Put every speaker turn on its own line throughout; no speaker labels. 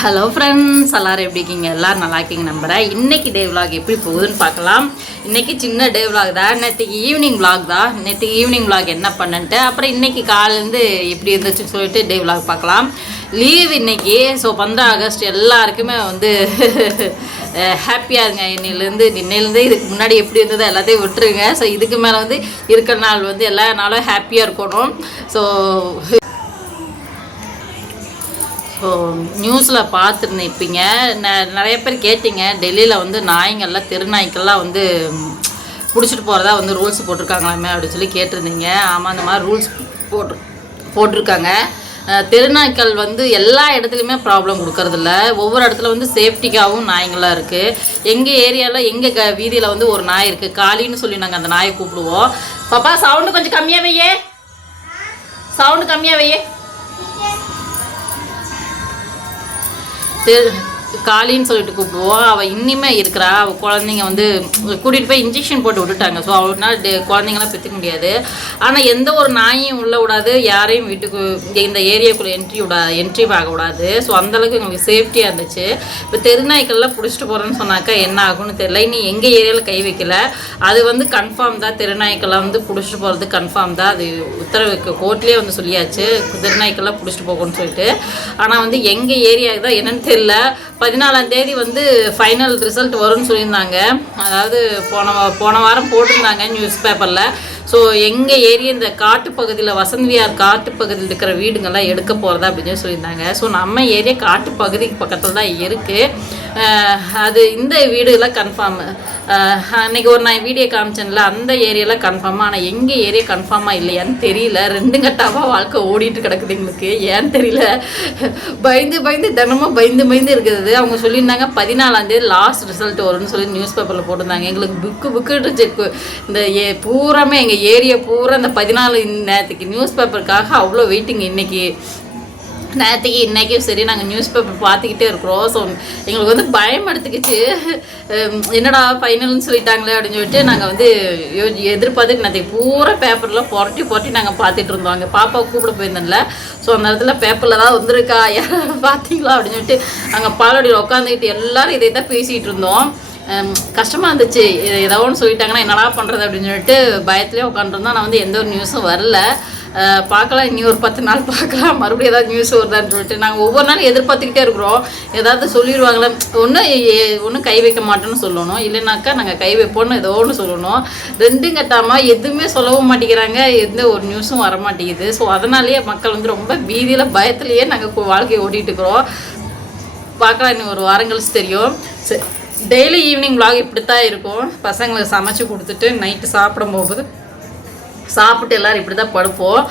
Hello friends எல்லோரும் எப்படி இருக்கீங்க? எல்லோரும் நல்லா இருக்கீங்க நம்புகிறேன் இன்றைக்கி டே vlog எப்படி போகுதுன்னு பார்க்கலாம். இன்றைக்கி சின்ன டே vlog தான். நேற்றுக்கு ஈவினிங் vlog தான். நேற்று ஈவினிங் vlog என்ன பண்ணன்ட்டு அப்புறம் இன்றைக்கி காலேருந்து எப்படி இருந்துச்சுன்னு சொல்லிட்டு டே vlog பார்க்கலாம். லீவ் இன்னைக்கு. ஸோ பந்தா ஆகஸ்ட் எல்லாருக்குமே வந்து ஹாப்பியாக இருங்க. இன்னிலேருந்து இன்னையிலேருந்து இதுக்கு முன்னாடி எப்படி இருந்ததோ எல்லாத்தையும் விட்டுருங்க. ஸோ இதுக்கு மேலே வந்து இருக்கிற நாள் வந்து எல்லா நாளும் ஹாப்பியாக இருக்கணும். ஸோ ஸோ நியூஸில் பார்த்துருந்தேன் இப்பீங்க ந- நிறைய பேர் கேட்டிங்க. டெல்லியில் வந்து நாய்ங்கள்லாம் தெருநாய்க்கெல்லாம் வந்து பிடிச்சிட்டு போகிறதா வந்து ரூல்ஸ் போட்டிருக்காங்களாமே அப்படின்னு சொல்லி கேட்டிருந்தீங்க. ஆமாம் அந்த மாதிரி ரூல்ஸ் போட்டு போட்டிருக்காங்க. தெருநாய்க்கள் வந்து எல்லா இடத்துலையுமே ப்ராப்ளம் கொடுக்கறதில்ல. ஒவ்வொரு இடத்துல வந்து சேஃப்டிக்காகவும் நாய்ங்களாக இருக்குது எங்கள் ஏரியாவில் எங்கள் க வீதியில் வந்து ஒரு நாய் இருக்குது காளின்னு சொல்லி நாங்கள் அந்த நாயை கூப்பிடுவோம். பாப்பா சவுண்டு கொஞ்சம் கம்மியாக வையே. சவுண்டு கம்மியாக வையே. தெரு காளின்னு சொல்லிட்டு கூப்பிடுவோம் அவள் இன்னிமே இருக்கிறா. அவள் குழந்தைங்க வந்து கூட்டிகிட்டு போய் இன்ஜெக்ஷன் போட்டு விட்டுட்டாங்க. ஸோ அவனால் குழந்தைங்களாம் பெற்றுக்க முடியாது. ஆனால் எந்த ஒரு நாயும் உள்ள விடாது. யாரையும் வீட்டுக்கு இந்த ஏரியாக்குள்ளே என்ட்ரி விடா என்ட்ரி ஆக விடாது. ஸோ அந்தளவுக்கு எங்களுக்கு சேஃப்டியாக இருந்துச்சு. இப்போ தெருநாய்க்கள்லாம் பிடிச்சிட்டு போகிறேன்னு சொன்னாக்கா என்ன ஆகும்னு தெரியல. இனி எங்கள் ஏரியாவில் கை வைக்கல. அது வந்து கன்ஃபார்ம் தான். தெருநாய்க்கெல்லாம் வந்து பிடிச்சிட்டு போகிறது கன்ஃபார்ம் தான். அது உத்தரவுக்கு கோர்ட்லேயே வந்து சொல்லியாச்சு. தெருநாய்க்கெல்லாம் பிடிச்சிட்டு போகணும்னு சொல்லிட்டு. ஆனால் வந்து எங்கள் ஏரியாவுக்கு தான் என்னென்னு தெரியல. பதினாலாம் தேதி வந்து ஃபைனல் ரிசல்ட் வரும்னு சொல்லியிருந்தாங்க. அதாவது போன போன வாரம் போட்டிருந்தாங்க நியூஸ் பேப்பரில் ஸோ எங்கள் ஏரியா இந்த காட்டுப்பகுதியில் வசந்தியார் காட்டுப்பகுதியில் இருக்கிற வீடுங்கள்லாம் எடுக்க போகிறதா அப்படின்னு சொல்லியிருந்தாங்க. ஸோ நம்ம ஏரியா காட்டுப்பகுதிக்கு பக்கத்தில் தான் இருக்குது அது இந்த வீடுலாம் கன்ஃபார்ம் அன்னைக்கு ஒரு நான் வீடியோ காமிச்சேன்ல அந்த ஏரியாவில் கன்ஃபார்மாக ஆனால் எங்கள் ஏரியா கன்ஃபார்மாக இல்லையான்னு தெரியல. ரெண்டு கட்டாவாக வாழ்க்கை ஓடிட்டு கிடக்குது எங்களுக்கு. ஏன்னு தெரியல. பயந்து பயந்து தினமும் பயந்து பயந்து இருக்குது. அவங்க சொல்லியிருந்தாங்க பதினாலாந்தேதி லாஸ்ட் ரிசல்ட் வரும்னு சொல்லி நியூஸ் பேப்பரில் போட்டிருந்தாங்க. எங்களுக்கு புக்கு புக்கு செக் இந்த ஏ பூராமே எங்கள் ஏரியா பூரா இந்த பதினாலு நேரத்துக்கு நியூஸ் பேப்பருக்காக அவ்வளோ வெயிட்டிங் இன்றைக்கி நேற்றுக்கு இன்றைக்கும் சரி நாங்கள் நியூஸ் பேப்பர் பார்த்துக்கிட்டே இருக்கிறோம். ஸோ எங்களுக்கு வந்து பயம் எடுத்துக்கிச்சு. என்னடா ஃபைனல்னு சொல்லிட்டாங்களே அப்படின்னு சொல்லிட்டு நாங்கள் வந்து யோ எதிர்பார்த்து நேற்றுக்கு பூரா பேப்பர்லாம் புரட்டி புரட்டி நாங்கள் பார்த்துட்டு இருந்தோம். அங்கே பாப்பாவை கூப்பிட போயிருந்தேன்ல. ஸோ அந்த இடத்துல பேப்பரில் தான் வந்திருக்கா? யாராவது பார்த்தீங்களா? அப்படின்னு சொல்லிட்டு அங்கே பாலோடியில் உட்காந்துக்கிட்டு எல்லாரும் இதை தான் பேசிகிட்டு இருந்தோம். கஷ்டமாக இருந்துச்சு. ஏதோ ஒன்று சொல்லிட்டாங்கன்னா என்னடா பண்ணுறது அப்படின்னு சொல்லிட்டு பயத்துலேயே உட்காந்துருந்தோம் நான் வந்து எந்த ஒரு நியூஸும் வரல. பார்க்கலாம் இனி ஒரு பத்து நாள் பார்க்கலாம். மறுபடியும் ஏதாவது நியூஸ் வருதான்னு சொல்லிட்டு நாங்கள் ஒவ்வொரு நாளும் எதிர்பார்த்துக்கிட்டே இருக்கிறோம். ஏதாவது சொல்லிடுவாங்களே? ஒன்று ஒன்றும் கை வைக்க மாட்டோம்னு சொல்லணும். இல்லைனாக்கா நாங்கள் கை வைப்போம்னு ஏதோ ஒன்று சொல்லணும். ரெண்டும் கட்டாமல் எதுவுமே சொல்லவும் மாட்டேங்கிறாங்க. எந்த ஒரு நியூஸும் வர மாட்டேங்குது. ஸோ அதனாலேயே மக்கள் வந்து ரொம்ப பீதியில் பயத்துலேயே நாங்கள் வாழ்க்கையை ஓட்டிகிட்டு இருக்கிறோம். பார்க்கலாம் இன்னும் ஒரு வாரம் கழிச்சு தெரியும். சரி டெய்லி ஈவினிங் vlog இப்படி தான் இருக்கும். பசங்களுக்கு சமைச்சு கொடுத்துட்டு நைட்டு சாப்பிடும் போகும்போது சாப்பிட்டு எல்லாரும் இப்படி தான் படுப்போம்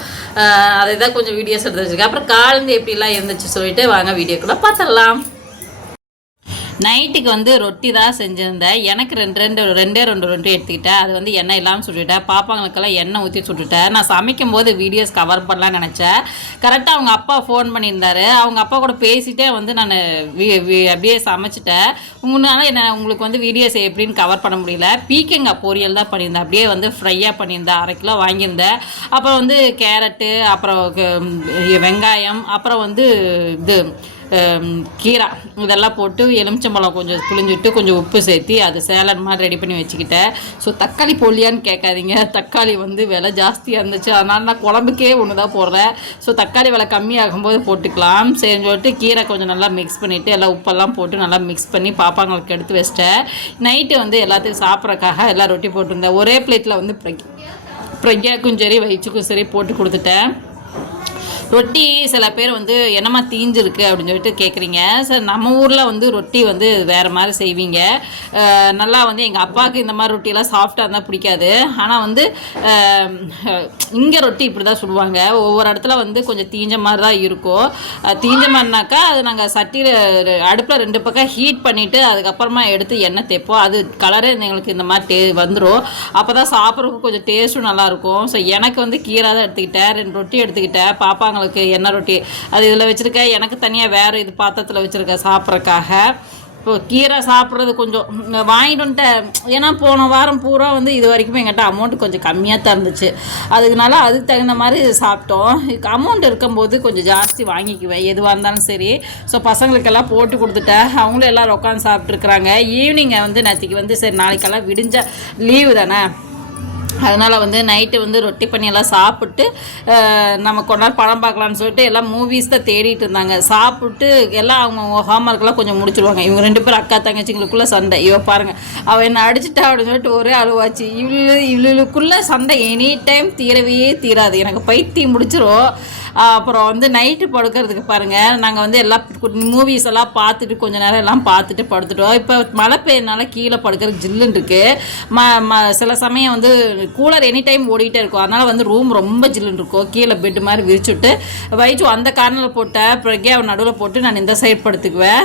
அதை தான் கொஞ்சம் வீடியோஸ் எடுத்து வச்சுருக்கேன். அப்புறம் காலந்து எப்படிலாம் இருந்துச்சு சொல்லிட்டு வாங்க வீடியோக்குள்ளே பார்த்துடலாம். நைட்டுக்கு வந்து ரொட்டி தான் செஞ்சுருந்தேன். எனக்கு ரெண்டு ரெண்டு ரெண்டே ரெண்டு ரொட்டி எடுத்துக்கிட்டேன் அது வந்து எண்ணெய் இல்லாமல் சுட்டுட்டேன் பாப்பாங்களுக்கெல்லாம் எண்ணெய் ஊற்றி சுட்டுட்டேன் நான் சமைக்கும் போது வீடியோஸ் கவர் பண்ணலாம்னு நினச்சேன். கரெக்டாக அவங்க அப்பா ஃபோன் பண்ணியிருந்தாரு. அவங்க அப்பா கூட பேசிட்டே வந்து நான் அப்படியே சமைச்சிட்டேன். உங்களால் என்ன உங்களுக்கு வந்து வீடியோஸ் எப்படின்னு கவர் பண்ண முடியல. பீக்கங்காய் பொரியல் தான் பண்ணியிருந்தேன். அப்படியே வந்து ஃப்ரையாக பண்ணியிருந்தேன். அரை கிலோ வாங்கியிருந்தேன். அப்புறம் வந்து கேரட்டு அப்புறம் வெங்காயம் அப்புறம் வந்து இது கீரை. இதெல்லாம் போட்டு எலுமிச்சம்பழம் கொஞ்சம் புளிஞ்சுட்டு கொஞ்சம் உப்பு சேர்த்து அது சேலட் மாதிரி ரெடி பண்ணி வச்சுக்கிட்டேன் ஸோ தக்காளி போடலையான்னு கேட்காதீங்க. தக்காளி வந்து விலை ஜாஸ்தியாக இருந்துச்சு. அதனால் நான் குழம்புக்கே ஒன்று தான் போடுறேன். ஸோ தக்காளி விலை கம்மியாகும்போது போட்டுக்கலாம். சரின்னு சொல்லிட்டு கீரை கொஞ்சம் நல்லா மிக்ஸ் பண்ணிவிட்டு எல்லாம் உப்பெல்லாம் போட்டு நல்லா மிக்ஸ் பண்ணி பாப்பாங்களுக்கு எடுத்து வச்சிட்டேன். நைட்டு வந்து எல்லாத்துக்கும் சாப்பிட்றக்காக எல்லாம் ரொட்டி போட்டிருந்தேன். ஒரே பிளேட்டில் வந்து பிரக் பிரக்யாக்கும் சரி வயிற்றுக்கும் சரி போட்டு கொடுத்துட்டேன். ரொட்டி சில பேர் வந்து என்னம்மா தீஞ்சிருக்கு? அப்படின்னு சொல்லிட்டு கேட்குறீங்க சார் நம்ம ஊரில் வந்து ரொட்டி வந்து வேறு மாதிரி செய்வீங்க. நல்லா வந்து எங்கள் அப்பாவுக்கு இந்த மாதிரி ரொட்டியெல்லாம் சாஃப்டாக இருந்தால் பிடிக்காது. ஆனால் வந்து இங்கே ரொட்டி இப்படி தான் சுடுவாங்க. ஒவ்வொரு இடத்துல வந்து கொஞ்சம் தீஞ்ச மாதிரி தான் இருக்கும். தீஞ்ச மாதிரினாக்கா அது நாங்கள் சட்டியில் அடுப்பில் ரெண்டு பக்கம் ஹீட் பண்ணிவிட்டு அதுக்கப்புறமா எடுத்து எண்ணெய் தேய்ப்போம். அது கலரே எங்களுக்கு இந்த மாதிரி டே வந்துடும் அப்போ தான் சாப்பிட்றதுக்கு கொஞ்சம் டேஸ்ட்டும் நல்லாயிருக்கும் ஸோ எனக்கு வந்து கீரை தான் எடுத்துக்கிட்டேன். ரெண்டு ரொட்டி எடுத்துக்கிட்டேன். அவங்களுக்கு எண்ணெய் ரொட்டி? அது இதில் வச்சுருக்கேன் எனக்கு தனியாக வேறு இது பாத்திரத்தில் வச்சுருக்கேன் சாப்பிட்றக்காக இப்போ கீரை சாப்பிட்றது கொஞ்சம் வாங்கிட்டு வந்துட்டேன் ஏன்னா போன வாரம் பூரா வந்து இது வரைக்கும் எங்கிட்ட அமௌண்ட் கொஞ்சம் கம்மியாக தான் இருந்துச்சு. அதுக்குனால அதுக்கு தகுந்த மாதிரி சாப்பிட்டோம். அமௌண்ட் இருக்கும்போது கொஞ்சம் ஜாஸ்தி வாங்கிக்குவேன். எதுவாக இருந்தாலும் சரி. ஸோ பசங்களுக்கெல்லாம் போட்டு கொடுத்துட்டேன். அவங்களும் எல்லோரும் உட்காந்து சாப்பிட்ருக்குறாங்க ஈவினிங்கை வந்து நேற்றுக்கு வந்து சரி நாளைக்கெல்லாம் விடிஞ்ச லீவு தானே? அதனால் வந்து நைட்டு வந்து ரொட்டி பண்ணி எல்லாம் சாப்பிட்டு நம்ம கொஞ்ச படம் பார்க்கலான்னு சொல்லிட்டு எல்லாம் மூவிஸ் தான் தேடிட்டு இருந்தாங்க. சாப்பிட்டு எல்லாம் அவங்க ஹோம்ஒர்க்லாம் கொஞ்சம் முடிச்சிருவாங்க. இவங்க ரெண்டு பேரும் அக்கா தங்கச்சிங்களுக்குள்ளே சண்டை. இவ பாருங்கள் அவள் என்னை அடிச்சிட்டா அப்படின்னு சொல்லிட்டு ஒரே அழுவாச்சு. இவ்வளோ இவளுக்குள்ளே சண்டை எனி டைம் தீரவே தீராது. எனக்கு பைத்தியம் முடிச்சிரும் அப்புறம் வந்து நைட்டு படுக்கிறதுக்கு பாருங்கள் நாங்கள் வந்து எல்லாம் மூவிஸ் எல்லாம் பார்த்துட்டு கொஞ்ச நேரம் எல்லாம் பார்த்துட்டு படுத்துட்டோம். இப்போ மழை பெய்யனால கீழே படுக்கிறதுக்கு ஜில்லுன்னு இருக்குது ம ம சில சமயம் வந்து கூலர் எனி டைம் ஓடிக்கிட்டே இருக்கும். அதனால் வந்து ரூம் ரொம்ப ஜில்லுன்னு இருக்கும். கீழே பெட்டு மாதிரி விரிச்சுட்டு வைச்சு அந்த கார்னரில் போட்ட பிரக்யா நடுவில் போட்டு நான் இந்த சைட் படுத்துக்குவேன்.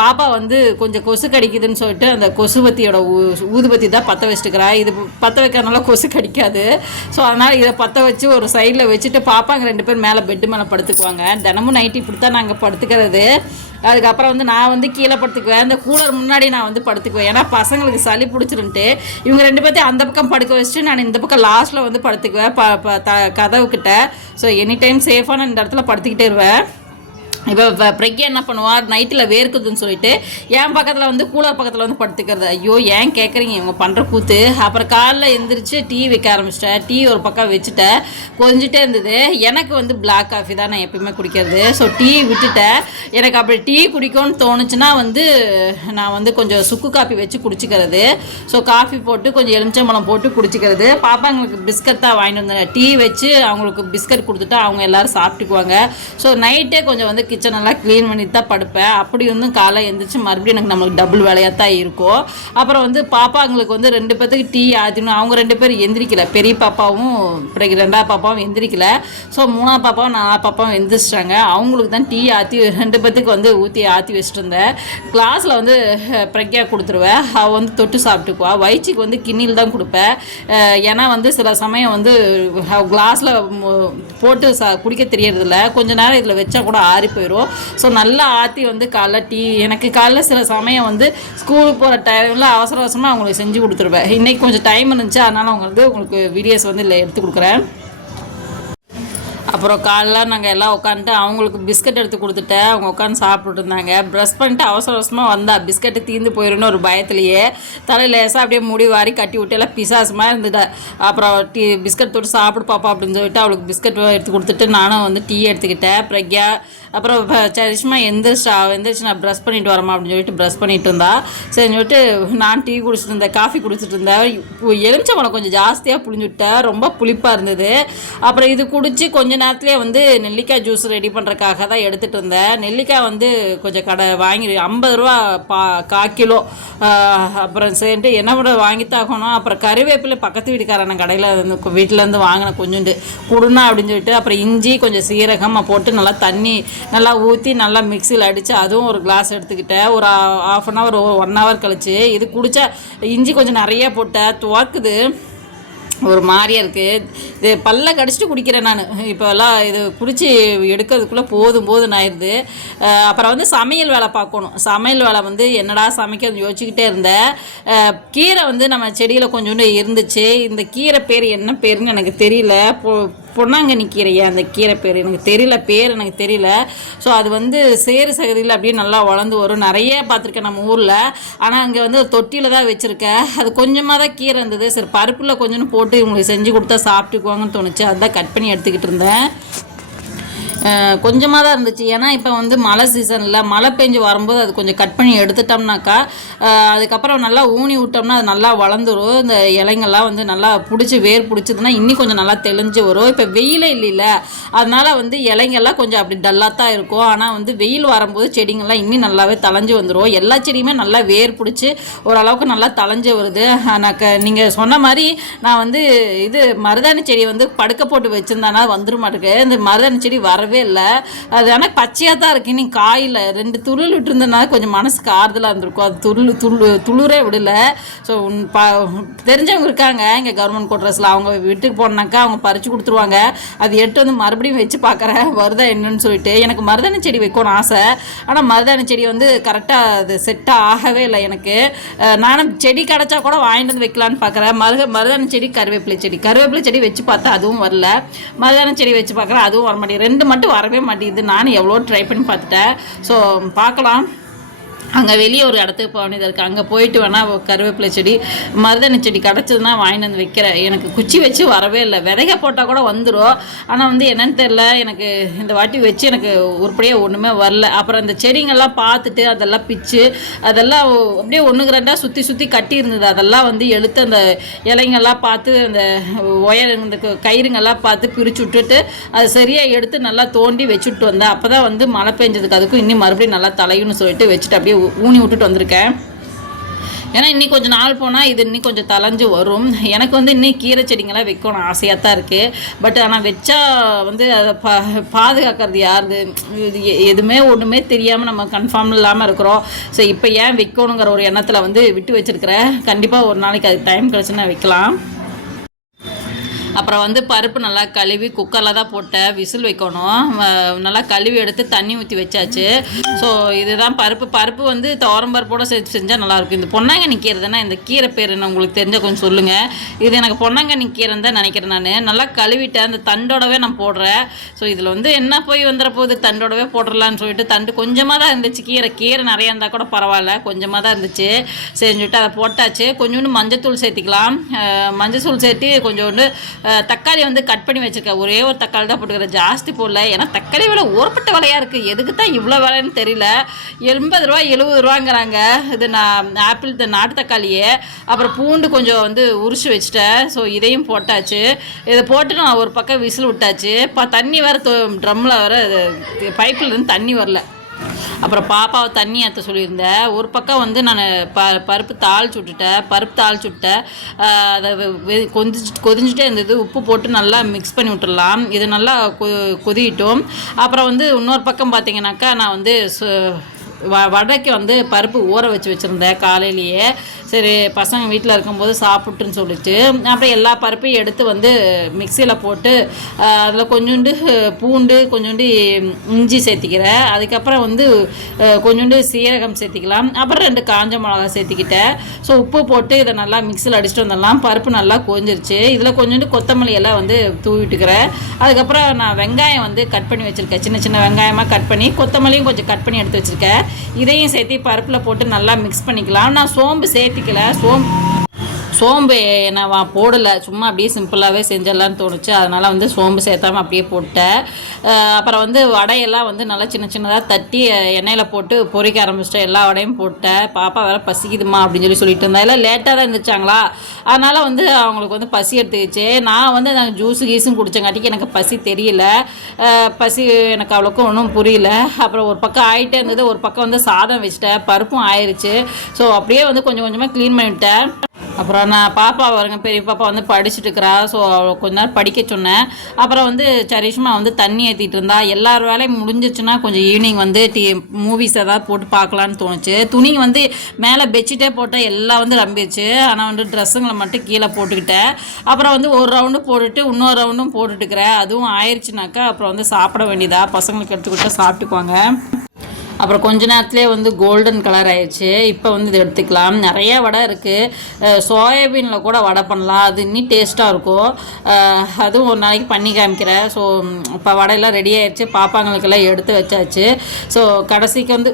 பாப்பா வந்து கொஞ்சம் கொசு கடிக்குதுன்னு சொல்லிட்டு அந்த கொசுபத்தியோட ஊ- ஊதுபத்தி தான் பற்ற வச்சுட்டுக்கிறா. இது பற்ற வைக்கிறதுனால கொசு கடிக்காது. ஸோ அதனால் இதை பற்ற வச்சு ஒரு சைடில் வச்சுட்டு பாப்பாங்க ரெண்டு பேரும் மேலே பெட்டு மேலே படுத்துக்குவாங்க. தினமும் நைட்டு இப்படி தான் நாங்கள் படுத்துக்கிறது. அதுக்கப்புறம் வந்து நான் வந்து கீழே படுத்துக்குவேன். அந்த கூலர் முன்னாடி நான் வந்து படுத்துக்குவேன். ஏன்னா பசங்களுக்கு சளி பிடிச்சிருன்ட்டு இவங்க ரெண்டு பேர்த்தையும் அந்த பக்கம் படுக்க வச்சுட்டு நான் இந்த பக்கம் லாஸ்ட்டில் வந்து படுத்துக்குவேன். ப ப த கதவுக்கிட்ட. ஸோ எனி டைம் சேஃபாக நான் இந்த இடத்துல படுத்துக்கிட்டே இருவேன் இப்போ இப்போ பிரக்யா என்ன பண்ணுவார்? நைட்டில் வேர்க்குதுன்னு சொல்லிட்டு என் பக்கத்தில் வந்து கூலர் பக்கத்தில் வந்து படுத்துக்கிறது. ஐயோ ஏன் கேட்குறீங்க இவங்க பண்ணுற கூத்து. அப்புறம் காலைல எழுந்திரிச்சு டீ வைக்க ஆரம்பிச்சிட்டேன் டீ ஒரு பக்கம் வச்சுட்டேன் கொஞ்சிட்டே இருந்தது. எனக்கு வந்து பிளாக் காஃபி தான் நான் எப்பயுமே குடிக்கிறது. ஸோ டீ விட்டுட்டேன் எனக்கு அப்படி டீ குடிக்கும்னு தோணுச்சுன்னா வந்து நான் வந்து கொஞ்சம் சுக்கு காஃபி வச்சு குடிச்சிக்கிறது. ஸோ காஃபி போட்டு கொஞ்சம் எலுமிச்சம்பழம் போட்டு குடிச்சிக்கிறது. பாப்பாங்களுக்கு பிஸ்கட் தான் வாங்கிட்டு வந்தேன் டீ வச்சு அவங்களுக்கு பிஸ்கட் கொடுத்துட்டா அவங்க எல்லாரும் சாப்பிட்டுக்குவாங்க. ஸோ நைட்டே கொஞ்சம் வந்து கிச்சன் எல்லாம் க்ளீன் பண்ணி தான் படுப்பேன். அப்படி வந்து காலை எழுந்திரிச்சு மறுபடியும் எனக்கு நம்மளுக்கு டபுள் வேலையாக தான் இருக்கும். அப்புறம் வந்து பாப்பாங்களுக்கு வந்து ரெண்டு பேர்த்துக்கு டீ ஆற்றணும் அவங்க ரெண்டு பேரும் எந்திரிக்கல. பெரிய பாப்பாவும் பிறகு ரெண்டாவது பாப்பாவும் எந்திரிக்கல. ஸோ மூணாவது பாப்பாவும் நாலாவது பாப்பாவும் எந்திரிச்சிட்டாங்க. அவங்களுக்கு தான் டீ ஆற்றி ரெண்டு பேர்த்துக்கு வந்து ஊற்றி ஆற்றி வச்சுட்டு இருந்தேன் கிளாஸில் வந்து பிரக்யா கொடுத்துருவேன். அவள் வந்து தொட்டு சாப்பிட்டுக்குவா. வயிற்றுக்கு வந்து கிண்ணில் தான் கொடுப்பேன். ஏன்னா வந்து சில சமயம் வந்து கிளாஸில் போட்டு சா குடிக்க தெரியறதில்ல. கொஞ்ச நேரம் இதில் வச்சா கூட ஆறி போயிடும் ஸோ நல்லா ஆற்றி வந்து காலைல டீ எனக்கு காலைல சில சமயம் வந்து ஸ்கூலுக்கு போகிற டைமில் அவசர அவசரமாக அவங்களுக்கு செஞ்சு கொடுத்துருவேன். இன்றைக்கி கொஞ்சம் டைம் இருந்துச்சு அதனால் அவங்க வந்து உங்களுக்கு வீடியோஸ் வந்து இல்லை எடுத்து கொடுக்குறேன். அப்புறம் காலைல நாங்கள் எல்லாம் உட்காந்துட்டு அவங்களுக்கு பிஸ்கட் எடுத்து கொடுத்துட்டேன். அவங்க உட்காந்து சாப்பிட்டுட்டு இருந்தாங்க. ப்ரெஷ் பண்ணிட்டு அவசர அவசரமாக வந்தா பிஸ்கட்டு தீர்ந்து போயிடும்னு ஒரு பயத்துலையே தலையில் லேசாக அப்படியே முடி வாரி கட்டி விட்டு எல்லாம் பிசாசமாக இருந்துட்டேன் அப்புறம் டீ பிஸ்கட் தொட்டு சாப்பிடு பாப்பா அப்படின்னு சொல்லிட்டு அவளுக்கு பிஸ்கட் எடுத்து கொடுத்துட்டு நானும் வந்து டீ எடுத்துக்கிட்டேன். பிரக்யா அப்புறம் சரிஷ்மா எந்திரிச்சா எந்திரிச்சு நான் ப்ரஷ் பண்ணிட்டு வரமா அப்படின்னு சொல்லிட்டு ப்ரஷ் பண்ணிட்டு இருந்தா. சரின்னு சொல்லிட்டு நான் டீ குடிச்சிட்டு இருந்தேன் காஃபி குடிச்சிட்டு இருந்தேன். இப்போ எலுமிச்சம்பழம் கொஞ்சம் ஜாஸ்தியாக புழிஞ்சுவிட்டேன் ரொம்ப புளிப்பாக இருந்தது. அப்புறம் இது குடிச்சு கொஞ்ச நேரத்துலேயே வந்து நெல்லிக்காய் ஜூஸ் ரெடி பண்ணுறக்காக தான் எடுத்துகிட்டு இருந்தேன். நெல்லிக்காய் வந்து கொஞ்சம் கடை வாங்கி ஐம்பது ரூபா பா கா கிலோ. அப்புறம் சரின்ட்டு என்ன பண்ண வாங்கித்தாகணும் அப்புறம் கருவேப்பிலை பக்கத்து வீட்டுக்காரன கடையில் வந்து வீட்டிலேருந்து வாங்கின கொஞ்சோண்டு. கொடுனா அப்படின்னு சொல்லிட்டு அப்புறம் இஞ்சி கொஞ்சம் சீரகம் போட்டு நல்லா தண்ணி நல்லா ஊற்றி நல்லா மிக்சியில் அடித்து அதுவும் ஒரு கிளாஸ் எடுத்துக்கிட்டேன் ஒரு half an hour one hour கழிச்சு இது குடித்தா இஞ்சி கொஞ்சம் நிறைய போட்டேன் துவக்குது. ஒரு மாதிரியாக இருக்குது இது பல்ல கடிச்சிட்டு குடிக்கிறேன் நான். இப்போல்லாம் இது குடித்து எடுக்கிறதுக்குள்ளே போதும் போதும் ஆயிடுது அப்புறம் வந்து சமையல் வேலை பார்க்கணும். சமையல் வேலை வந்து என்னடா சமைக்கிறது யோசிச்சுக்கிட்டே இருந்தேன். கீரை வந்து நம்ம செடியில் கொஞ்சோண்டு இருந்துச்சு. இந்த கீரை பேர் என்ன பேருன்னு எனக்கு தெரியல. போ பொன்னாங்கண்ணி கீரையா? அந்த கீரை பேர் எனக்கு தெரியல பேர் எனக்கு தெரியல. ஸோ அது வந்து சேறு சகதியில் அப்படியே நல்லா வளர்ந்து வரும். நிறைய பார்த்துருக்கேன் நம்ம ஊரில். ஆனால் அங்கே வந்து தொட்டியில் தான் வச்சுருக்கேன் அது கொஞ்சமாக தான் கீரை இருந்தது. சரி பருப்பில் கொஞ்சோன்னு போட்டு இவங்களுக்கு செஞ்சு கொடுத்தா சாப்பிட்டுக்குவாங்கன்னு தோணுச்சு. அதான் கட் பண்ணி எடுத்துக்கிட்டு இருந்தேன். கொஞ்சமாக தான் இருந்துச்சு. ஏன்னா இப்போ வந்து மழை சீசனில் மழை பெஞ்சு வரும்போது அது கொஞ்சம் கட் பண்ணி எடுத்துட்டோம்னாக்கா அதுக்கப்புறம் நல்லா ஊனி விட்டோம்னா அது நல்லா வளர்ந்துடும் இந்த இலைங்கள்லாம் வந்து நல்லா பிடிச்சி வேர் பிடிச்சதுன்னா இன்னும் கொஞ்சம் நல்லா தெளிஞ்சு வரும். இப்போ வெயிலே இல்லைல்ல. அதனால் வந்து இலைங்கள்லாம் கொஞ்சம் அப்படி டல்லாக தான் இருக்கும். ஆனால் வந்து வெயில் வரும்போது செடிங்கள்லாம் இன்னும் நல்லாவே தளைஞ்சு வந்துடும் எல்லா செடியுமே நல்லா வேர் பிடிச்சி ஓரளவுக்கு நல்லா தளைஞ்சு வருது. எனக்கு நீங்கள் சொன்ன மாதிரி நான் வந்து இது மருதாணி செடி வந்து படுக்க போட்டு வச்சுருந்தானா வந்துட மாட்டேங்குது. இந்த மருதாணி செடி வரவே வரவே இல்லை. அது ஆனால் பச்சையாக தான் இருக்கு. நீ காயில் ரெண்டு துருள் விட்டுருந்தனால கொஞ்சம் மனசுக்கு ஆறுதலாக இருந்திருக்கும். அது துருள் துளு துளுரே விடல. ஸோ ப தெரிஞ்சவங்க இருக்காங்க. இங்கே கவர்மெண்ட் கோட்ரஸில் அவங்க வீட்டுக்கு போனாக்கா அவங்க பறித்து கொடுத்துருவாங்க. அது எடுத்து வந்து மறுபடியும் வச்சு பார்க்குறேன் வருதா என்னன்னு சொல்லிட்டு. எனக்கு மருதாணி செடி வைக்கணும்னு ஆசை. ஆனால் மருதாணி செடி வந்து கரெக்டாக அது செட்டாக ஆகவே இல்லை எனக்கு. நானும் செடி கிடச்சா கூட வாங்கிட்டு வந்து வைக்கலான்னு பார்க்குறேன் மருக மருதாணி செடி கருவேப்பிலை செடி. கருவேப்பிலை செடி வச்சு பார்த்தா அதுவும் வரல. மருதாணி செடி வச்சு பார்க்குறேன் அதுவும் வர மாட்டேங்குது ரெண்டு மட்டும் வரவே மாட்டேங்குது. நானும் எவ்வளோ ட்ரை பண்ணி பார்த்துட்டேன். ஸோ பார்க்கலாம். அங்கே வெளியே ஒரு இடத்துக்கு போக வேண்டியதாக இருக்குது அங்கே போயிட்டு வேணால் கருவேப்பிலை செடி மருதாணி செடி கிடச்சதுன்னா வாங்கிட்டு வந்து வைக்கிறேன் எனக்கு குச்சி வச்சு வரவே இல்லை. விதைக போட்டால் கூட வந்துடும் ஆனால் வந்து என்னன்னு தெரில எனக்கு இந்த வாட்டி வச்சு எனக்கு உருப்படியாக ஒன்றுமே வரல. அப்புறம் இந்த செடிங்கள்லாம் பார்த்துட்டு அதெல்லாம் பிச்சு அதெல்லாம் அப்படியே ஒன்றுக்கு ரெண்டாக சுற்றி சுற்றி கட்டி இருந்தது அதெல்லாம் வந்து எடுத்து அந்த இலைங்கள்லாம் பார்த்து அந்த ஒயர் இந்த கயிறுங்கள்லாம் பார்த்து பிரித்து விட்டுட்டு அது சரியாக எடுத்து நல்லா தோண்டி வச்சுட்டு வந்தேன். அப்போ தான் வந்து மழை பெஞ்சதுக்கு அதுக்கும் இன்னும் மறுபடியும் நல்லா தலையுன்னு சொல்லிட்டு வச்சுட்டு அப்படியே ஊனி விட்டுட்டு வந்திருக்கேன். ஏன்னா இன்னும் கொஞ்சம் நாள் போனால் இது இன்னும் கொஞ்சம் தளைஞ்சு வரும். எனக்கு வந்து இன்னும் கீரை செடிங்களாம் வைக்கணும் ஆசையாக தான் இருக்குது பட் ஆனால் வச்சா வந்து அதை பா பாதுகாக்கிறது யாருது? இது எ- எதுவுமே ஒன்றுமே தெரியாமல் நம்ம கன்ஃபார்ம் இல்லாமல் இருக்கிறோம். ஸோ இப்போ ஏன் வைக்கணுங்கிற ஒரு எண்ணத்தில் வந்து விட்டு வச்சுருக்கிறேன் கண்டிப்பாக ஒரு நாளைக்கு அது டைம் கிடச்சுன்னா வைக்கலாம். அப்புறம் வந்து பருப்பு நல்லா கழுவி குக்கரில் தான் போட்டேன். விசில் வைக்கணும். நல்லா கழுவி எடுத்து தண்ணி ஊற்றி வச்சாச்சு. ஸோ இதுதான் பருப்பு. பருப்பு வந்து துவரம் பருப்போட செஞ்சு செஞ்சால் நல்லாயிருக்கும். இந்த பொன்னாங்கண்ணி கீரை தானே இந்த கீரை பேர் என்ன உங்களுக்கு தெரிஞ்சால் கொஞ்சம் சொல்லுங்கள் இது எனக்கு பொன்னாங்கண்ணி கீரைன்னு தான் நினைக்கிறேன் நான். நல்லா கழுவிட்டேன். அந்த தண்டோடவே நான் போடுறேன். ஸோ இதில் வந்து என்ன போய் வந்துட போகுது? தண்டோடவே போட்டுடலான்னு சொல்லிட்டு தண்டு கொஞ்சமாக தான் இருந்துச்சு. கீரை கீரை நிறையா இருந்தால் கூட பரவாயில்ல. கொஞ்சமாக தான் இருந்துச்சு. செஞ்சுட்டு அதை போட்டாச்சு. கொஞ்சோண்டு மஞ்சத்தூள் சேர்த்திக்கலாம். மஞ்சத்தூள் சேர்த்து கொஞ்சோண்டு தக்காளி வந்து கட் பண்ணி வச்சுருக்கேன் ஒரே ஒரு தக்காளி தான் போட்டுக்கிறேன் ஜாஸ்தி போடல. ஏன்னா தக்காளி விலை ஓரப்பட்ட விலையாக இருக்குது எதுக்கு தான் இவ்வளோ விலைன்னு தெரியல. எண்பது ரூபா எழுபது ரூபாங்கிறாங்க. இது நான் ஆப்பிள் இந்த நாட்டு தக்காளியே. அப்புறம் பூண்டு கொஞ்சம் வந்து உரிச்சு வச்சுட்டேன். ஸோ இதையும் போட்டாச்சு. இதை போட்டு நான் ஒரு பக்கம் விசில் விட்டாச்சு. இப்போ தண்ணி வேறு ட்ரம்மில் வேறு பைப்பில் இருந்து தண்ணி வரல. அப்புறம் பாப்பாவை தண்ணி ஏற்ற சொல்லியிருந்தேன் ஒரு பக்கம் வந்து நான் ப பருப்பு தாளிச்சு விட்டுட்டேன். பருப்பு தாளிச்சு விட்டேன் அதை வெ- கொதிச்சு கொதிஞ்சிட்டே இருந்தது. உப்பு போட்டு நல்லா மிக்ஸ் பண்ணி விட்டுடலாம். இது நல்லா கொ கொதிக்கிட்டோம் அப்புறம் வந்து இன்னொரு பக்கம் பார்த்தீங்கன்னாக்கா நான் வந்து சு- வ வடைக்கு வந்து பருப்பு ஊற வச்சு வச்சுருந்தேன் காலையிலேயே. சரி பசங்க வீட்டில் இருக்கும்போது சாப்பிட்டுன்னு சொல்லிட்டு அப்புறம் எல்லா பருப்பையும் எடுத்து வந்து மிக்சியில் போட்டு அதில் கொஞ்சோண்டு பூண்டு கொஞ்சோண்டு இஞ்சி சேர்த்திக்கிறேன். அதுக்கப்புறம் வந்து கொஞ்சோண்டு சீரகம் சேர்த்திக்கலாம். அப்புறம் ரெண்டு காஞ்ச மிளகா சேர்த்திக்கிட்டேன். ஸோ உப்பு போட்டு இதை நல்லா மிக்சியில் அடிச்சுட்டு வந்துடலாம். பருப்பு நல்லா கொஞ்சிருச்சு இதில் கொஞ்சோண்டு கொத்தமல்லி எல்லாம் வந்து தூவிட்டுக்கிறேன். அதுக்கப்புறம் நான் வெங்காயம் வந்து கட் பண்ணி வச்சுருக்கேன். சின்ன சின்ன வெங்காயமாக கட் பண்ணி கொத்தமல்லியும் கொஞ்சம் கட் பண்ணி எடுத்து வச்சுருக்கேன். இதையும் சேர்த்து பருப்பில் போட்டு நல்லா மிக்ஸ் பண்ணிக்கலாம். நான் சோம்பு சேர்த்திக்கல. சோம்பு சோம்பு நான் வா போடலை. சும்மா அப்படியே சிம்பிளாகவே செஞ்சிடலான்னு தோணுச்சு. அதனால் வந்து சோம்பு சேர்த்தாமல் அப்படியே போட்டேன் அப்புறம் வந்து வடையெல்லாம் வந்து நல்லா சின்ன சின்னதாக தட்டி எண்ணெயில் போட்டு பொரிக்க ஆரம்பிச்சிட்டேன். எல்லா வடையும் போட்டேன். பாப்பா வேற பசிக்குதுமா அப்படின்னு சொல்லி சொல்லிட்டு இருந்தா. எல்லாம் லேட்டாக தான் இருந்துச்சாங்களா அதனால் வந்து அவங்களுக்கு வந்து பசி எடுத்துக்கிச்சு. நான் வந்து நாங்கள் ஜூஸு கீஸும் குடித்தங்காட்டிக்கு எனக்கு பசி தெரியல. பசி எனக்கு அவ்வளோக்கும் ஒன்றும் புரியல. அப்புறம் ஒரு பக்கம் ஆகிட்டே இருந்தது. ஒரு பக்கம் வந்து சாதம் வச்சுட்டேன். பருப்பும் ஆயிடுச்சு ஸோ அப்படியே வந்து கொஞ்சம் கொஞ்சமாக க்ளீன் பண்ணிவிட்டேன் அப்புறம் நான் பாப்பா வருங்க பெரிய பாப்பா வந்து படிச்சுட்டு இருக்கிறா ஸோ கொஞ்ச நேரம் படிக்க சொன்னேன். அப்புறம் வந்து சரிஷ்மா வந்து தண்ணி ஏற்றிட்டு இருந்தா. எல்லார் வேலையும் முடிஞ்சிச்சுன்னா கொஞ்சம் ஈவினிங் வந்து டி மூவிஸ் ஏதாவது போட்டு பார்க்கலான்னு தோணுச்சு. துணி வந்து மேலே பெட்ஷீட்டே போட்டால் எல்லாம் வந்து ரம்பிடுச்சு ஆனால் வந்து ட்ரெஸ்ஸுங்களை மட்டும் கீழே போட்டுக்கிட்டேன். அப்புறம் வந்து ஒரு ரவுண்டு போட்டுட்டு இன்னொரு ரவுண்டும் போட்டுட்டுக்கிறேன் அதுவும் ஆயிடுச்சுனாக்கா அப்புறம் வந்து சாப்பிட வேண்டியதா? பசங்களுக்கு எடுத்து கொடுத்தா சாப்பிட்டுக்குவாங்க. அப்புறம் கொஞ்ச நேரத்துலேயே வந்து கோல்டன் கலர் ஆயிடுச்சு. இப்போ வந்து இது எடுத்துக்கலாம். நிறைய வடை இருக்குது சோயாபீனில் கூட வடை பண்ணலாம். அது இன்னும் டேஸ்ட்டாக இருக்கும். அதுவும் ஒரு நாளைக்கு பண்ணி காமிக்கிறேன். ஸோ இப்போ வடையெல்லாம் ரெடி ஆயிடுச்சு. பாப்பாங்களுக்கெல்லாம் எடுத்து வச்சாச்சு. ஸோ கடைசிக்கு வந்து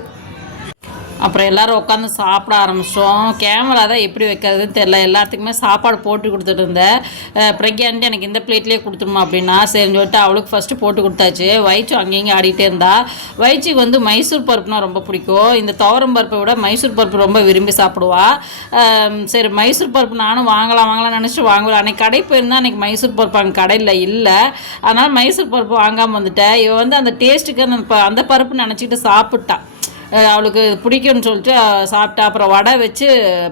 அப்புறம் எல்லோரும் உட்காந்து சாப்பிட ஆரம்பித்தோம் கேமரா தான் எப்படி வைக்கிறதுன்னு தெரில எல்லாத்துக்குமே சாப்பாடு போட்டு கொடுத்துட்டு இருந்தேன். பிரக்யான்ட்டு எனக்கு இந்த பிளேட்லேயே கொடுத்துருமா அப்படின்னா சரின்னு சொல்லிட்டு அவளுக்கு ஃபஸ்ட்டு போட்டு கொடுத்தாச்சு. வயிற்று அங்கேயும் ஆடிட்டே இருந்தா. வயிற்றுக்கு வந்து மைசூர் பருப்புனா ரொம்ப பிடிக்கும். இந்த துவரம் பருப்பை விட மைசூர் பருப்பு ரொம்ப விரும்பி சாப்பிடுவா. சரி மைசூர் பருப்பு நானும் வாங்கலாம் வாங்கலாம் நினச்சி வாங்கலாம் அன்றைக்கி கடை போயிருந்தா அன்றைக்கி மைசூர் பருப்பு அங்கே கடையில் இல்லை. அதனால் மைசூர் பருப்பு வாங்காமல் வந்துட்டேன். இவன் வந்து அந்த டேஸ்ட்டுக்கு அந்த ப- அந்த பருப்பு நினச்சிக்கிட்டு சாப்பிட்டா. அவளுக்கு பிடிக்கும்னு சொல்லிட்டு சாப்பிட்டா. அப்புறம் வடை வச்சு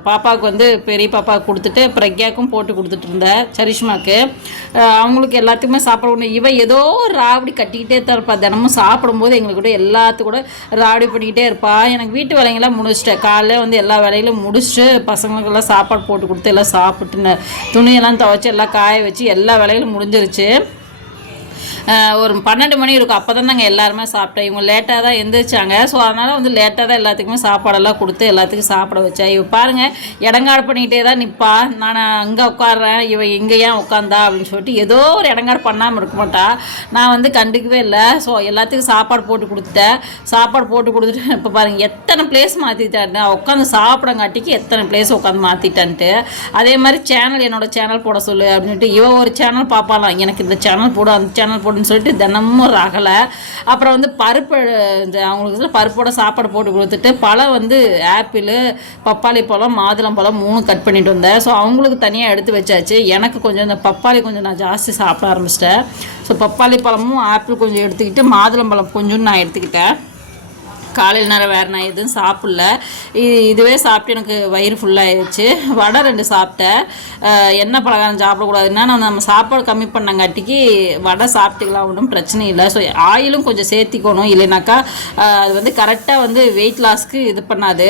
பாப்பாவுக்கு வந்து பெரிய பாப்பாவுக்கு கொடுத்துட்டு பிரக்யாவுக்கும் போட்டு கொடுத்துட்டு இருந்தேன் சரிஷ்மாக்கு. அவங்களுக்கு எல்லாத்துக்குமே சாப்பிட ஒன்று இவ ஏதோ ஒரு ராவடி கட்டிக்கிட்டே தான் இருப்பா. தினமும் சாப்பிடும்போது எங்களுக்கு கூட எல்லாத்து கூட ராவடி பண்ணிக்கிட்டே இருப்பா. எனக்கு வீட்டு வேலைங்கெல்லாம் முடிச்சிட்டேன். காலையில் வந்து எல்லா வேலையிலும் முடிச்சுட்டு பசங்களுக்கெல்லாம் சாப்பாடு போட்டு கொடுத்து எல்லாம் சாப்பிட்டு துணியெல்லாம் துவைச்சி எல்லாம் காய வச்சு எல்லா வேலைகளும் முடிஞ்சிருச்சு. ஒரு பன்னெண்டு மணி இருக்கும். அப்போ தான் நாங்கள் எல்லாருமே சாப்பிட்டோம். இவங்க லேட்டாக தான் எந்திரிச்சாங்க. ஸோ அதனால் வந்து லேட்டாக தான் எல்லாத்துக்குமே சாப்பாடெல்லாம் கொடுத்து எல்லாத்துக்கும் சாப்பிட வச்சேன். இவ பாருங்கள் இடங்காடு பண்ணிக்கிட்டே தான் நிற்பா நான் அங்கே உட்காடுறேன் இவ இங்கே ஏன் உட்காந்தா அப்படின்னு சொல்லிட்டு ஏதோ ஒரு இடங்காடு பண்ணாமல் இருக்க மாட்டா. நான் வந்து கண்டுக்கவே இல்லை. ஸோ எல்லாத்துக்கும் சாப்பாடு போட்டு கொடுத்தேன் சாப்பாடு போட்டு கொடுத்துட்டு இப்போ பாருங்கள் எத்தனை பிளேஸ் மாற்றிட்டான்னு உட்காந்து சாப்பிடங்காட்டிக்கு எத்தனை பிளேஸ் உட்காந்து மாற்றிட்டான்ட்டு அதே மாதிரி சேனல் என்னோடய சேனல் போட சொல்லு அப்படின்ட்டு இவ ஒரு சேனல் பார்ப்பாலாம் எனக்கு இந்த சேனல் போடு அந்த சேனல் அப்படின்னு சொல்லிட்டு தினமும் ரகலை. அப்புறம் வந்து பருப்பு இந்த அவங்களுக்கு வந்து பருப்போட சாப்பாடு போட்டு கொடுத்துட்டு பழம் வந்து ஆப்பிள் பப்பாளி பழம் மாதுளம்பழம் மூணு கட் பண்ணிட்டு வந்தேன். ஸோ அவங்களுக்கு தனியாக எடுத்து வச்சாச்சு. எனக்கு கொஞ்சம் இந்த பப்பாளி கொஞ்சம் நான் ஜாஸ்தி சாப்பிட ஆரம்பிச்சிட்டேன். ஸோ பப்பாளி பழமும் ஆப்பிள் கொஞ்சம் எடுத்துக்கிட்டு மாதுளம்பழம் கொஞ்சம் நான் எடுத்துக்கிட்டேன். காலையில் நேரம் வேறு நான் எதுவும் சாப்பிடல. இது இதுவே சாப்பிட்டு எனக்கு வயிறு ஃபுல்லாகிடுச்சு வடை ரெண்டு சாப்பிட்டேன். என்ன எண்ணெய் பலகாரம் சாப்பிடக்கூடாதுன்னா நான் நம்ம சாப்பாடு கம்மி பண்ணங்காட்டிக்கு வடை சாப்பிட்டுக்கலாம் ஒன்றும் பிரச்சனை இல்லை. ஸோ ஆயிலும் கொஞ்சம் சேர்த்திக்கணும். இல்லைனாக்கா அது வந்து கரெக்டாக வந்து வெயிட் லாஸ்க்கு இது பண்ணாது.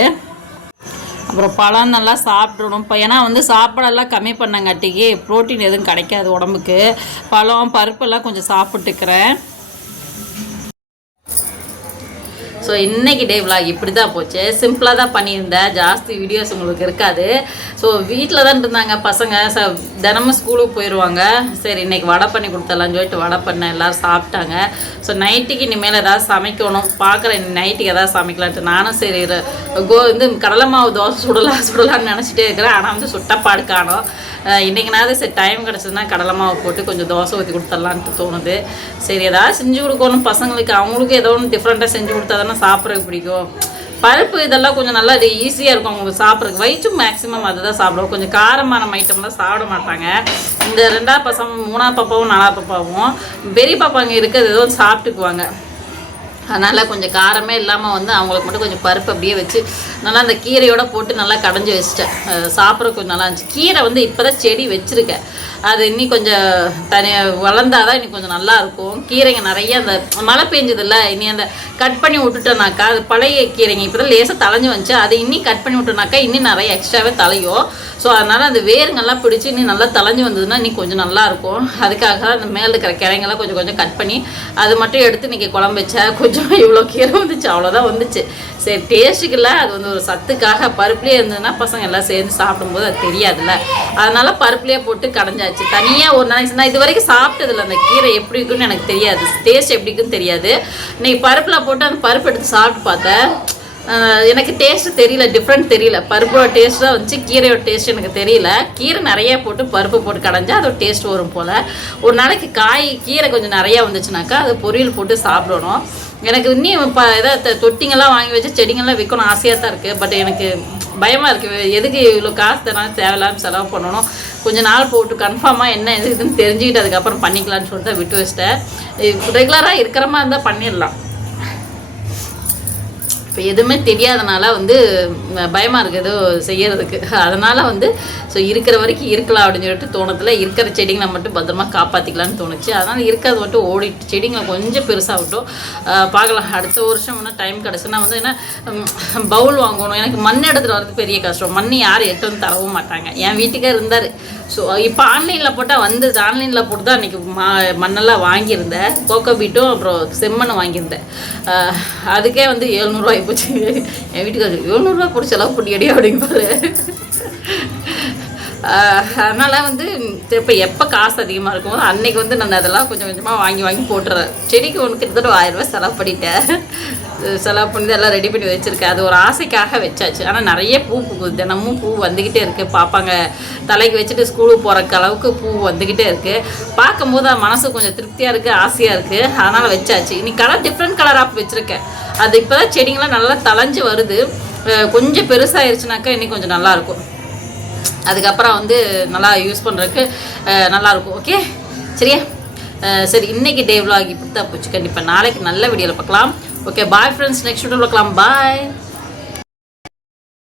அப்புறம் பழம் நல்லா சாப்பிடணும். இப்போ ஏன்னா வந்து சாப்பாடெல்லாம் கம்மி பண்ணங்காட்டிக்கு ப்ரோட்டீன் எதுவும் கிடைக்காது உடம்புக்கு. பழம் பருப்பெல்லாம் கொஞ்சம் சாப்பிட்டுக்கிறேன். ஸோ இன்னைக்கு டே vlog இப்படி தான் போச்சு சிம்பிளாக தான் பண்ணியிருந்தேன். ஜாஸ்தி வீடியோஸ் உங்களுக்கு இருக்காது. ஸோ வீட்டில் தான் இருந்தாங்க பசங்க. ச தினமும் ஸ்கூலுக்கு போயிடுவாங்க சரி இன்றைக்கி வடை பண்ணி கொடுத்துடலாம்னு சொல்லிட்டு வடை பண்ணேன். எல்லோரும் சாப்பிட்டாங்க. ஸோ நைட்டுக்கு இனிமேல் ஏதாவது சமைக்கணும். பார்க்குறேன் நைட்டுக்கு ஏதாவது சமைக்கலான்ட்டு. நானும் சரி கோ வந்து கடலை மாவு தோசை சுடலாம் சுடலாம்னு நினச்சிட்டே இருக்கிறேன். ஆனால் வந்து சுட்டப்பாடு காணோம். இன்றைக்கினாவது சரி டைம் கிடச்சதுன்னா கடலை மாவு போட்டு கொஞ்சம் தோசை ஊற்றி கொடுத்துடலான்ட்டு தோணுது. சரி ஏதாவது செஞ்சு கொடுக்கணும் பசங்களுக்கு. அவங்களுக்கு ஏதோ ஒன்று டிஃப்ரெண்ட்டாக செஞ்சு கொடுத்தா தானே சாப்பிட்றதுக்கு பிடிக்கும். பருப்பு இதெல்லாம் கொஞ்சம் நல்லா ஈஸியாக இருக்கும் அவங்களுக்கு சாப்பிட்றதுக்கு. வயிற்றும் மேக்ஸிமம் அதை தான் சாப்பிடுவோம். கொஞ்சம் காரமான ஐட்டம்லாம் சாப்பிட மாட்டாங்க. இந்த ரெண்டாவது பசங்க மூணாவது பாப்பாவும் நாலாவது பாப்பாவும் பெரிய பாப்பாங்க இருக்கிறது ஏதோ சாப்பிட்டுக்குவாங்க. அதனால் கொஞ்சம் காரமே இல்லாமல் வந்து அவங்களுக்கு மட்டும் கொஞ்சம் பருப்பு அப்படியே வச்சு நல்லா அந்த கீரையோட போட்டு நல்லா கடைஞ்சி வச்சிட்டேன். சாப்பிட கொஞ்சம் நல்லா இருந்துச்சு. கீரை வந்து இப்போ தான் செடி வச்சுருக்கேன். அது இன்னி கொஞ்சம் தனியாக வளர்ந்தாதான் இன்னும் கொஞ்சம் நல்லா இருக்கும். கீரைங்க நிறைய அந்த மழை பெஞ்சதில்ல. இனி அந்த கட் பண்ணி விட்டுட்டோனாக்கா அது பழைய கீரைங்க. இப்போ தான் லேசாக தலைஞ்சு வந்துச்சு. அதை இன்னி கட் பண்ணி விட்டோனாக்கா இன்னும் நிறைய எக்ஸ்ட்ராவே தலையும் ஸோ அதனால் அந்த வேருங்கெல்லாம் பிடிச்சி நீ நல்லா தலைஞ்சு வந்ததுன்னா நீ கொஞ்சம் நல்லா இருக்கும் அதுக்காக அந்த மேலே இருக்கிற கிளைங்கெல்லாம் கொஞ்சம் கொஞ்சம் கட் பண்ணி அது மட்டும் எடுத்து இன்றைக்கி குழம்பு வச்சா கொஞ்சம் இவ்வளோ கீரை வந்துச்சு அவ்வளோதான் வந்துச்சு. சரி டேஸ்ட்டுக்கு இல்லை அது வந்து ஒரு சத்துக்காக பருப்புலேயே இருந்ததுன்னா பசங்க எல்லாம் சேர்ந்து சாப்பிடும்போது அது தெரியாதுல்ல. அதனால பருப்புலேயே போட்டு கடைஞ்சாச்சு. தனியாக ஒரு நாளைக்கு நான் இது வரைக்கும் சாப்பிட்டதில்ல அந்த கீரை எப்படி இருக்குன்னு எனக்கு தெரியாது. டேஸ்ட் எப்படி இருக்குன்னு தெரியாது. இன்னைக்கு பருப்பில் போட்டு அந்த பருப்பு எடுத்து சாப்பிட்டு பார்த்தேன் எனக்கு டேஸ்ட் தெரியல டிஃப்ரெண்ட் தெரியல. பருப்போட டேஸ்ட் தான் வந்துச்சு கீரையோட டேஸ்ட் எனக்கு தெரியல. கீரை நிறைய போட்டு பருப்பு போட்டு கடைஞ்சா அதோட டேஸ்ட் வரும் போல். ஒரு நாளைக்கு காய் கீரை கொஞ்சம் நிறையா வந்துச்சுனாக்கா அதை பொரியல் போட்டு சாப்பிடணும். எனக்கு இன்னும் இப்போ எதாவது தொட்டிங்கெல்லாம் வாங்கி வச்சு செடிங்கெல்லாம் விற்கணும் ஆசையாக தான் இருக்குது பட் எனக்கு பயமாக இருக்குது எதுக்கு இவ்வளோ காசு தராலும் தேவையில்லாமல் செலவு பண்ணணும்? கொஞ்சம் நாள் போட்டு கன்ஃபார்மாக என்ன எதுக்குதுன்னு தெரிஞ்சுக்கிட்டு அதுக்கப்புறம் பண்ணிக்கலாம்னு சொல்லிட்டு தான் விட்டு வச்சிட்டேன். ரெகுலராக இருக்கிற மாதிரி இருந்தால் பண்ணிடலாம். இப்போ எதுவுமே தெரியாதனால வந்து பயமாக இருக்குது ஏதோ செய்யறதுக்கு. அதனால் வந்து ஸோ இருக்கிற வரைக்கும் இருக்கலாம் அப்படின்னு சொல்லிட்டு தோணத்தில் இருக்கிற செடிங்களை மட்டும் பத்திரமா காப்பாற்றிக்கலான்னு தோணுச்சு. அதனால் இருக்கிறது மட்டும் ஓடிட்டு செடிங்களை கொஞ்சம் பெருசாகட்டும். பார்க்கலாம். அடுத்த வருஷம் ஒன்றும் டைம் கிடச்சுன்னா வந்து என்ன பவுல் வாங்கணும். எனக்கு மண் எடுத்துகிட்டு வரது பெரிய கஷ்டம். மண் யாரும் எட்டு வந்து தரவும் மாட்டாங்க. என் வீட்டுக்கே இருந்தார். ஸோ இப்போ ஆன்லைனில் போட்டால் வந்தது. ஆன்லைனில் போட்டு தான் அன்றைக்கி மா மண்ணெல்லாம் வாங்கியிருந்தேன். கோகோ பீட்டும் அப்புறம் செம்மண் வாங்கியிருந்தேன். அதுக்கே வந்து எழுநூறுவாய் போச்சு. என் வீட்டுக்கு எழுநூறுவா போட்டு செலவு பண்ணியடி அப்படிங்கிறாரு அதனால் வந்து இப்போ எப்போ காசு அதிகமாக இருக்குமோ அன்னைக்கு வந்து நான் அதெல்லாம் கொஞ்சம் கொஞ்சமாக வாங்கி வாங்கி போட்டுறேன். செடிக்கு ஒன்று கிட்டத்தட்ட ஆயிரம் ரூபாய் செலவு பண்ணிட்டேன். செலவு பண்ணி எல்லாம் ரெடி பண்ணி வச்சுருக்கேன். அது ஒரு ஆசைக்காக வச்சாச்சு. ஆனால் நிறைய பூ பூக்குது. தினமும் பூ வந்துக்கிட்டே இருக்குது பார்ப்பாங்க தலைக்கு வச்சுட்டு ஸ்கூலுக்கு போகிற அளவுக்கு பூ வந்துக்கிட்டே இருக்குது பார்க்கும்போது மனசு கொஞ்சம் திருப்தியாக இருக்குது ஆசையாக இருக்குது அதனால் வச்சாச்சு. இன்னைக்கு கலர் டிஃப்ரெண்ட் கலராக வச்சுருக்கேன். அது இப்போ தான் செடிங்களாம் நல்லா தளைஞ்சு வருது. கொஞ்சம் பெருசாகிருச்சுனாக்கா இன்னும் கொஞ்சம் நல்லாயிருக்கும் அதுக்கப்புறம் வந்து நல்லா யூஸ் பண்ணுறதுக்கு நல்லாயிருக்கும் ஓகே சரியா? சரி இன்னைக்கு டே விலாக் இப்படி தான் போச்சு. கண்டிப்பாக நாளைக்கு நல்ல வீடியோவில் பார்க்கலாம். Okay bye friends next video பார்க்கலாம் பாய்